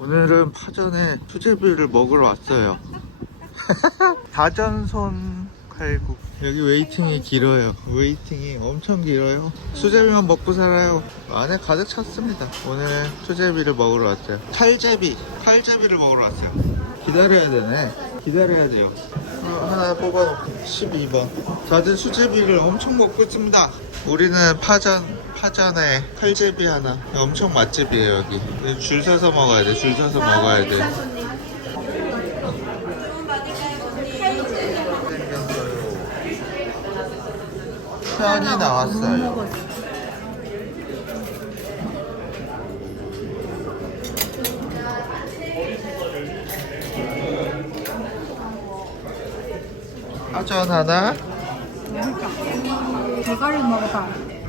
오늘은 파전에 수제비를 먹으러 왔어요. 다전손 칼국. 여기 웨이팅이 길어요. 웨이팅이 엄청 길어요. 수제비만 먹고 살아요. 안에 가득 찼습니다. 오늘 수제비를 먹으러 왔어요. 칼제비, 칼제비를 먹으러 왔어요. 기다려야 되네. 기다려야 돼요. 어, 하나 뽑아놓고 12번. 다들 수제비를 엄청 먹고 있습니다. 우리는 파전, 파전에 칼제비 하나. 엄청 맛집이에요, 여기. 줄 서서 먹어야 돼, 줄 서서 먹어야 돼. 편이 나왔어요. 파전 하나, 대가리 먹어봐.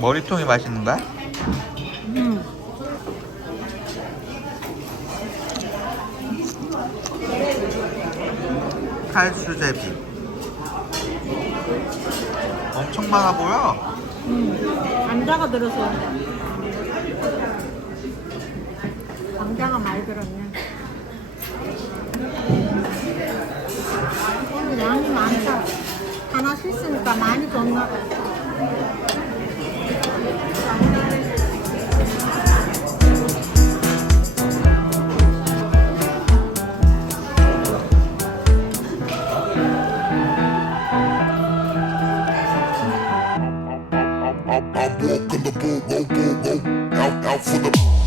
머리통이 맛있는가? 음. 칼수제비. 엄청 많아 보여. 음. 감자가 들어서. 감자가 많이 들었네. 하나 씻으니까 많이 줬나 봐. I'm, I'm walking the bull, go, bull, go. Out, out for the